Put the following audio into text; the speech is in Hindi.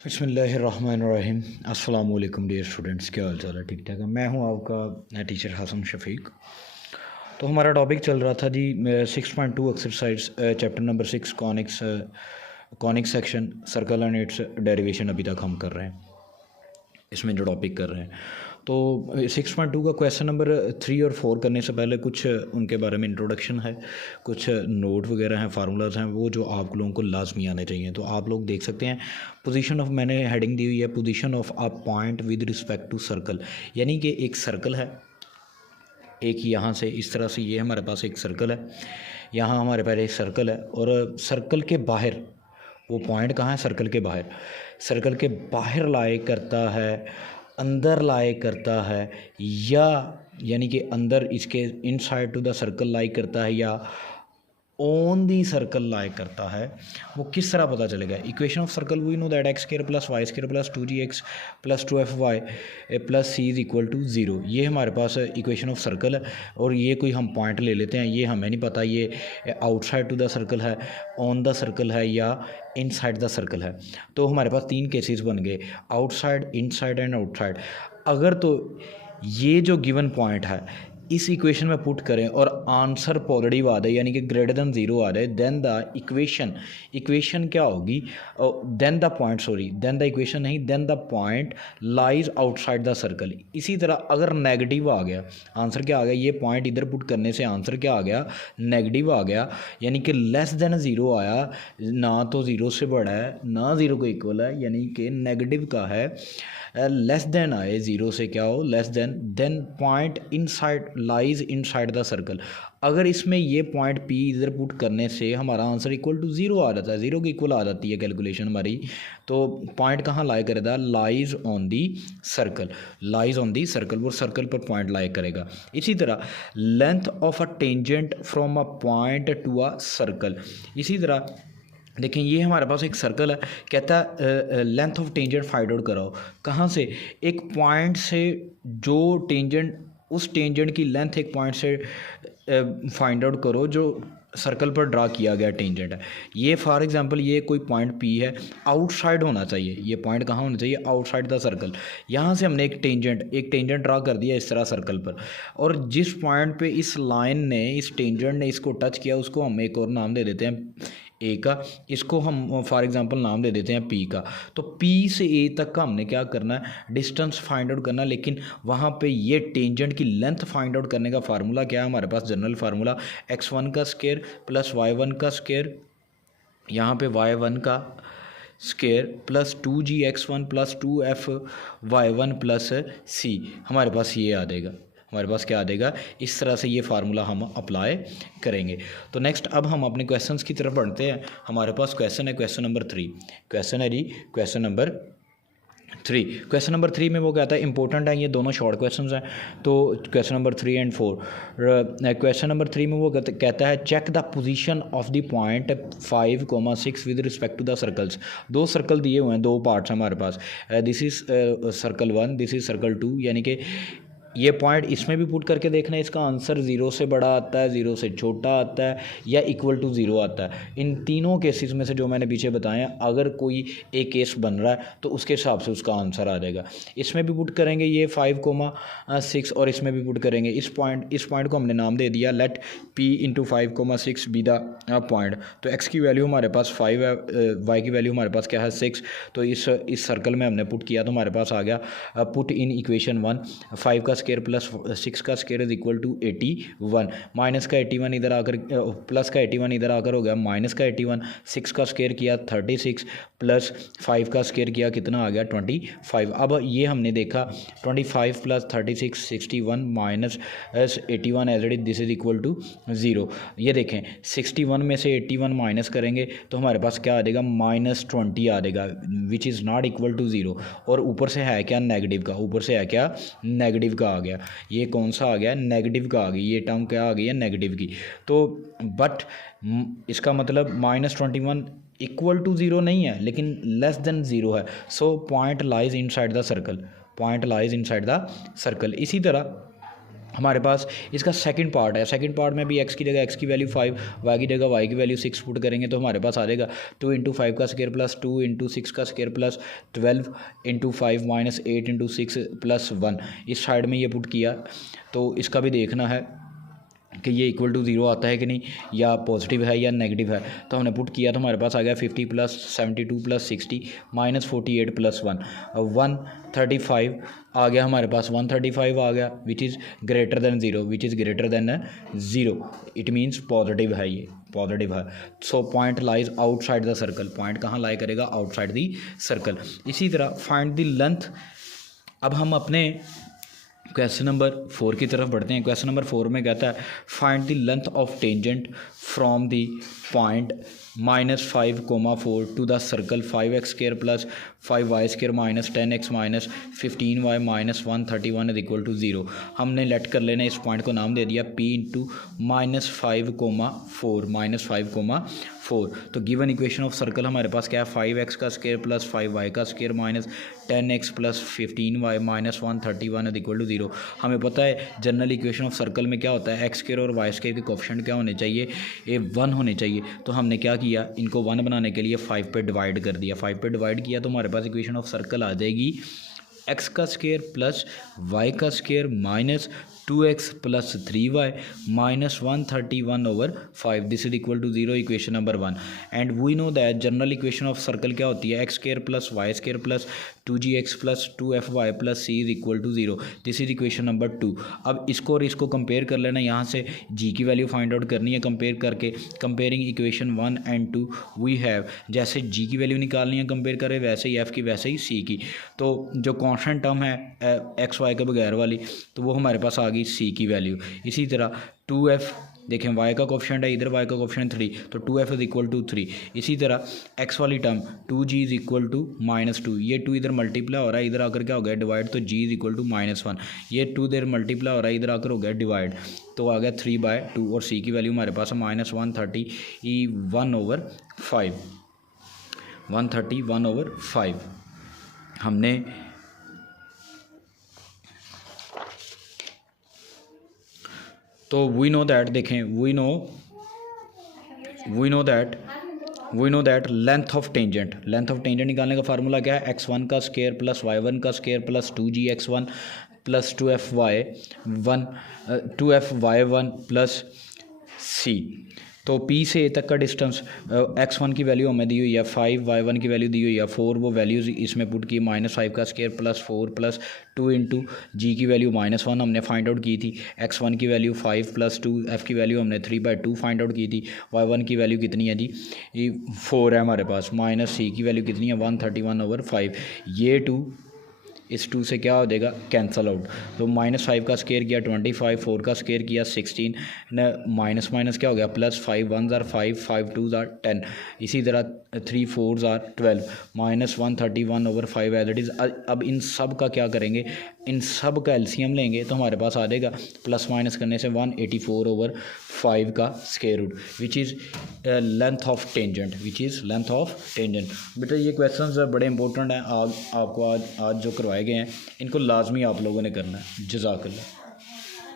बिस्मिल्लाहिर्रहमानिर्रहीम। अस्सलाम वालेकुम डियर स्टूडेंट्स, क्या हाल चाल है? ठीक ठाक है। मैं हूं आपका टीचर हसन शफीक। तो हमारा टॉपिक चल रहा था जी 6.2 exercise chapter number 6 conic section circle and it's derivation. अभी तक हम कर रहे हैं, इसमें जो टॉपिक कर रहे हैं। तो 6.2 का क्वेश्चन नंबर 3 और 4 करने से पहले कुछ उनके बारे में इंट्रोडक्शन है, कुछ नोट वगैरह हैं, फार्मूलाज हैं, वो जो आप लोगों को लाजमी आने चाहिए। तो आप लोग देख सकते हैं पोजीशन ऑफ, मैंने हेडिंग दी हुई है position of a point with respect to circle. यानी कि एक सर्कल है, एक यहाँ से इस तरह से ये हमारे पास एक सर्कल है, यहाँ हमारे पास एक सर्कल है, और सर्कल के बाहर वो पॉइंट कहाँ है? सर्कल के बाहर। सर्कल के बाहर लाए करता है, अंदर लाए करता है, या यानी कि अंदर इसके इनसाइड टू द सर्कल लाई करता है, या ऑन दी सर्कल लाई करता है। वो किस तरह पता चलेगा? Equation of circle we know that x square plus y square plus 2gx plus 2fy plus c is equal to 0। ये हमारे पास इक्वेशन ऑफ सर्कल है। और ये कोई हम पॉइंट ले लेते हैं, ये हमें नहीं पता ये आउटसाइड टू द सर्कल है, ऑन द सर्कल है, या इनसाइड द सर्कल है। तो हमारे पास 3 केसेस बन गए, आउटसाइड, इनसाइड एंड आउटसाइड। अगर तो ये जो गिवन पॉइंट है इस इक्वेशन में पुट करें और आंसर पॉजिटिव आ जाए, यानी कि ग्रेटर देन 0 आ जाए, देन द इक्वेशन क्या होगी? Then the point, then the equation नहीं, then the point lies outside the circle. इसी तरह अगर नेगेटिव आ गया, आंसर क्या आ गया? ये पॉइंट इधर पुट करने से आंसर क्या आ गया? नेगेटिव आ गया। यानी कि लेस देन 0 आया, ना तो 0 से बड़ा है ना 0 को इक्वल है, यानी कि नेगेटिव का है। लेस देन आए 0 से, क्या हो? Less than point inside lies inside the circle. अगर इसमें ये पॉइंट P इधर पुट करने से हमारा आंसर इक्वल टू 0 आ जाता है, 0 की इक्वल आ जाती है कैलकुलेशन हमारी। तो पॉइंट कहाँ लाई करेगा? Lies on the circle, lies on the circle, वो सर्कल पर पॉइंट लाई करेगा। इसी तरह length of a tangent from a point to a circle. इसी तरह देखें, ये हमारे पास एक सर्कल है, कहता है length of tangent find out कराओ। कहाँ से? एक पॉइंट से जो टेंजेंट, उस टेंजेंट की लेंथ एक पॉइंट से फाइंड आउट करो जो सर्कल पर ड्रा किया गया टेंजेंट है। ये फॉर एग्जांपल ये कोई पॉइंट P है, आउटसाइड होना चाहिए। ये पॉइंट कहाँ होना चाहिए? Outside the circle. यहाँ से हमने एक टेंजेंट ड्रा कर दिया इस तरह सर्कल पर, और जिस पॉइंट पे इस लाइन ने, इस टेंजेंट ने इसको टच किया, उसको हम एक और नाम दे देते हैं A का, इसको हम फॉर एग्जांपल नाम दे देते हैं P का। तो P से A तक का हमने क्या करना है? डिस्टेंस फाइंड आउट करना है। लेकिन वहाँ पे ये टेंजेंट की लेंथ फाइंड आउट करने का फार्मूला क्या है हमारे पास? जनरल फार्मूला x1 का स्क्वायर प्लस y1 का स्क्वायर, यहाँ पे y1 का square plus 2gx1 plus 2fy1 plus c। हमारे पास ये आ जाएगा, हमारे पास क्या आ जाएगा? इस तरह से ये फार्मूला हम अप्लाई करेंगे। तो नेक्स्ट अब हम अपने क्वेश्चंस की तरफ बढ़ते हैं। हमारे पास क्वेश्चन है, क्वेश्चन नंबर 3। क्वेश्चन है जी क्वेश्चन नंबर 3। क्वेश्चन नंबर 3 में वो कहता है, इंपॉर्टेंट है, ये दोनों शॉर्ट क्वेश्चन हैं। तो question number 3 and 4, question number 3 में वो कहता है check the position of the point 5,6 with respect to the circles. 2 circle दिए हुए हैं, 2 पार्ट्स हमारे पास। This is circle 1, this is circle 2। यानी कि ये पॉइंट इसमें भी पुट करके देखना है, इसका आंसर 0 से बड़ा आता है, 0 से छोटा आता है, या इक्वल टू 0 आता है। इन तीनों केसेस में से जो मैंने पीछे बताए हैं, अगर कोई एक केस बन रहा है तो उसके हिसाब से उसका आंसर आ जाएगा। इसमें भी पुट करेंगे ये 5,6, और इसमें भी पुट करेंगे। इस पॉइंट को हमने नाम दे दिया let P into 5,6 be the point. तो x की वैल्यू हमारे पास 5 है, y की वैल्यू हमारे पास क्या है? 6। तो इस सर्कल में हमने पुट किया तो हमारे पास आ गया पुट इन इक्वेशन 1, 5 का स्क्वायर प्लस 6 का square is equal to 81। Minus का 81 इधर आकर, प्लस का 81 इधर आकर हो गया माइनस का 81। 6 का स्क्वायर किया 36, प्लस 5 का स्क्वायर किया कितना आ गया? 25। अब ये हमने देखा 25 plus 36 61 minus 81 as it is, this is equal to 0। ये देखें 61 में से 81 माइनस करेंगे तो हमारे पास क्या आ जाएगा? -20 आ जाएगा, which is not equal to 0। और ऊपर से है क्या? नेगेटिव का। ऊपर से है क्या? नेगेटिव का आ गया। ये कौन सा आ गया? नेगेटिव का आ गई। ये टर्म क्या आ गई है? नेगेटिव की। तो बट इसका मतलब -21 इक्वल टू 0 नहीं है, लेकिन लेस देन 0 है। So point lies inside the circle, point lies inside the circle. इसी तरह हमारे पास इसका सेकंड पार्ट है। सेकंड पार्ट में भी एक्स की जगह एक्स की वैल्यू 5, वाई की जगह वाई की वैल्यू 6 पुट करेंगे तो हमारे पास आ जाएगा 2 इंटू 5 का स्केयर प्लस 2 इंटू 6 का square plus 12 into 5 minus 8 into 6 plus 1। इस साइड में ये पुट किया तो इसका भी देखना है कि ये इक्वल टू 0 आता है कि नहीं, या पॉजिटिव है या नेगेटिव है। तो हमने पुट किया तो हमारे पास आ गया 50 प्लस 72 प्लस 60 माइनस 48 प्लस 1, 135 आ गया हमारे पास। 135 आ गया which is greater than 0, which is greater than 0, it means positive है, ये पॉजिटिव है। So point lies outside the circle, point कहाँ लाई करेगा, आउटसाइड द सर्कल। इसी तरह फाइंड द लेंथ। अब हम अपने क्वेश्चन नंबर 4 की तरफ बढ़ते हैं। क्वेश्चन नंबर 4 में कहता है find the length of tangent from the point -5, 4 to the circle 5x square plus 5y square minus 10x minus 15y minus 131 is equal to 0। हमने लेट कर लेना, इस पॉइंट को नाम दे दिया p इंटू -5, तो गिवन इक्वेशन ऑफ सर्कल हमारे पास क्या है, 5x का स्क्वायर प्लस 5y का square minus 10x plus 15y minus 131 is equal to 0। हमें पता है जनरल इक्वेशन ऑफ सर्कल में क्या होता है, एक्स स्क्वायर और वाई स्क्वायर के कोएफिशिएंट क्या होने चाहिए, ये 1 होने चाहिए। तो हमने क्या किया, इनको 1 बनाने के लिए 5 पे डिवाइड कर दिया। 5 पे डिवाइड किया तो हमारे पास इक्वेशन ऑफ सर्कल आ जाएगी एक्स का स्क्वायर प्लस वाई का square minus 2x plus 3y minus 131/5, this is equal to 0, equation number 1। And we know that general equation of circle क्या होती है, x square plus y square plus 2gx plus 2fy plus c is equal to 0, this is equation number 2। अब इसको और इसको कंपेयर कर लेना, यहाँ से g की वैल्यू फाइंड आउट करनी है कंपेयर करके। Comparing equation 1 and 2 we have, जैसे g की वैल्यू निकालनी है कंपेयर करें वैसे ही f की वैसे ही c की। तो जो कॉन्स्टेंट टर्म है एक्स वाई के बगैर वाली, तो वो हमारे पास आ गई c की वैल्यू। इसी तरह 2f देखें, y का कोएफिशिएंट है इधर, y का कोएफिशिएंट 3, तो 2f इज इक्वल टू 3। इसी तरह x वाली term 2g is equal to -2, ये 2 इधर मल्टीप्लाई हो रहा है, इधर आकर क्या हो गया डिवाइड, तो g इज इक्वल टू -1, ये 2 इधर मल्टीप्लाई हो रहा है, इधर आकर हो गया डिवाइड, तो आ गया 3/2। और c की वैल्यू हमारे पास है -131/5। हमने तो वी नो दैट, देखें we know that length of tangent निकालने का फार्मूला क्या है, x1 का स्क्वायर प्लस y1 का square plus 2gx1 plus 2fy1 plus c। तो P से A तक का डिस्टेंस, x1 की वैल्यू हमें दी हुई है 5, y1 की वैल्यू दी हुई है 4, वो वैल्यूज़ इसमें पुट की -5 का स्क्वायर प्लस 4 प्लस 2 इंटू जी की वैल्यू -1 हमने फाइंड आउट की थी, x1 की वैल्यू 5 प्लस 2, f की वैल्यू हमने 3/2 फाइंड आउट की थी, y1 की वैल्यू कितनी है जी 4 है हमारे पास, माइनस c की वैल्यू कितनी है 131/5। ये 2 इस 2 से क्या हो जाएगा, कैंसल आउट। तो -5 का स्क्वायर किया 25, 4 का स्क्वायर किया 16, माइनस माइनस क्या हो गया plus, 5 1s are 5, 5 2s are 10, इसी तरह 3 4s are 12, -131/5 as it is. अब इन सब का क्या करेंगे, इन सब का एलसीएम लेंगे तो हमारे पास आ जाएगा प्लस माइनस करने से 184/5 का square root, which is length of tangent, बेटा ये क्वेश्चंस बड़े इंपॉर्टेंट हैं, आपको आज जो करवाए गए हैं इनको लाजमी आप लोगों ने करना है। जज़ाकल्लाह।